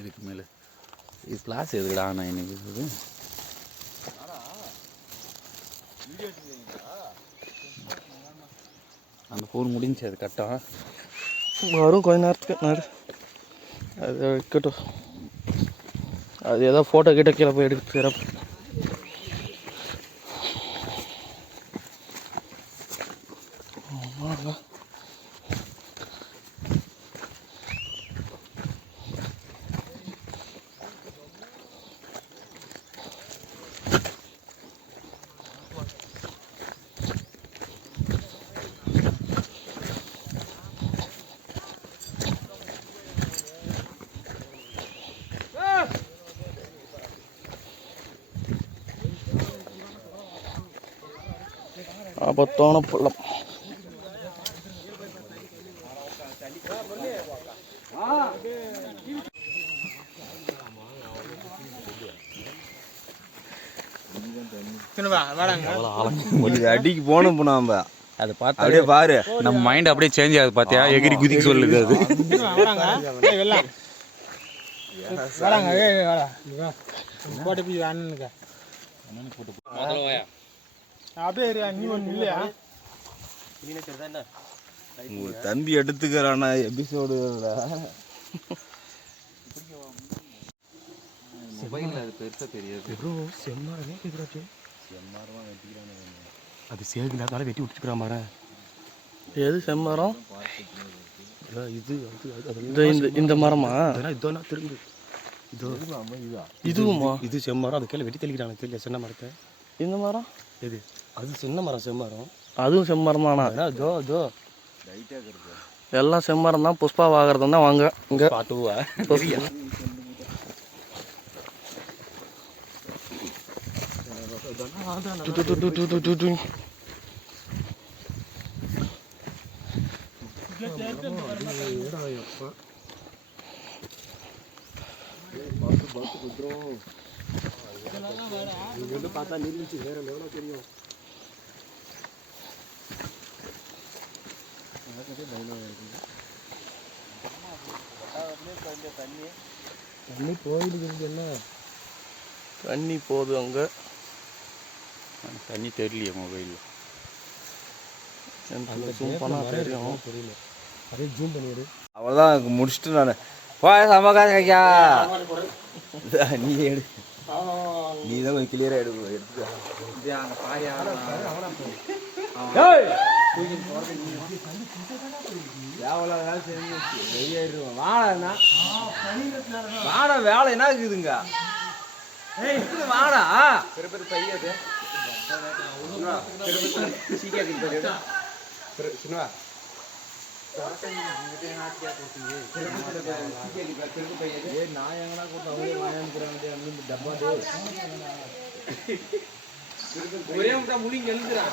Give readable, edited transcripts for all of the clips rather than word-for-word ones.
இதுக்கு மேலே இது கிளாஸ் எதுக்கடா நான் இன்னைக்கு இது அந்த ஃபோன் முடிஞ்சு அது கரெக்டாக வரும் கொஞ்ச நேரத்துக்கு அது வைக்கட்டும். அது ஏதோ ஃபோட்டோ கிட்ட கீழே போய் எடுத்து சிறப்பு. ஆபத்தான பள்ளம். அடிக்கு போனோம் நாம அதை பார்த்து அப்படியே பாரு, நம்ம மைண்ட் அப்படியே சேஞ்ச் ஆகுது. பார்த்தியா, எகிரி குதிக்க சொல்லுது அது. தம்பி எடுத்துக்கிறானா எபிசோடு பெருசா தெரியாது. அது சேகுனால வெட்டி விட்டுக்கிறா மரம். எது செம்மரம்? இது இந்த மரமா? இதோனா திரும்பி இதுவுமா? இது செம்மரம். அது கீழே வெட்டி தெளிக்கிறாங்க. தெரியல சின்ன மரத்தை. இந்த மரம் எது? அது சின்ன மரம் செம்மரம். அதுவும் செம்மரம் தானா? ஜோ ஜோ எல்லாம் செம்மரம் தான். புஷ்பா வாங்குறது தான் வாங்க. இங்கே பாட்டுவா பார்த்தா நீர்வீழ்ச்சி வேற லெவலில் தெரியும். தண்ணி போயிடுது. என்ன தண்ணி போகுது அங்கே? தண்ணி தெரியலையே மொபைலில். ஜூம் பண்ணால் தெரியும். தெரியல. அதே ஜூம் பண்ணிவிடு. அவ்வளோதான் முடிச்சுட்டு நான் போய் சமக்காயா நீ எடு. நீ தான் கொஞ்சம் கிளியராக எடுத்து வாடா. வேலை என்ன இருக்குதுங்க? வாடா பையது நான் எங்கடா கூட்டம் வாங்கிக்கிறான் டப்பா ஒரே முட்டா முடிங்க எழுதுறான்.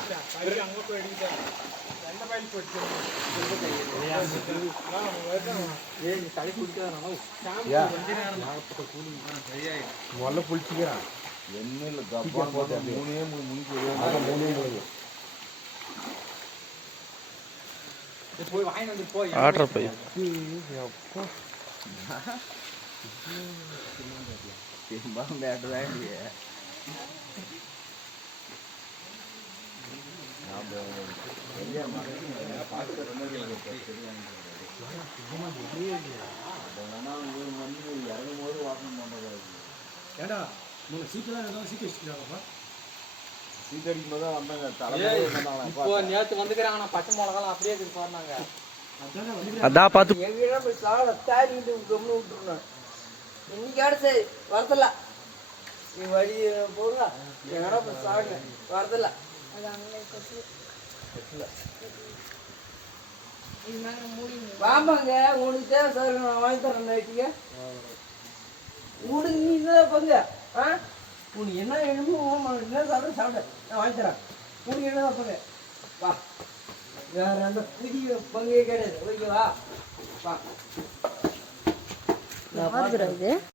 முதல்ல புளிச்சுக்கிறான். என்ன இல்லை டப்பா போட்டு மூணே முடிஞ்சு போய் வாங்கி வந்து போய் ஆட்ற பையன் ஏடா சீக்கிரம் சீக்கிரம் சீக்கிரம் நேற்று வந்துக்கிறாங்க. பச்சை மிளகாலாம் அப்படியே பாருனாங்க. அதான் பார்த்து இன்னைக்கு சரி வரதில்ல. நீ வழி போடுங்க எங்கடா சாப்பிடுங்க வரதில்ல. வாமாங்க உனக்கு தேவை சார் நான் வாங்கி தரேன். நைட்டுங்க உனக்கு நீ தான் பங்கு. உனக்கு என்ன வேணுமோ என்ன சாப்பிட நான் வாங்கி தரேன். உனக்கு என்ன பங்கு வா. வேற அந்த புதிய பங்கே கிடையாது. ஓகேவா? வா.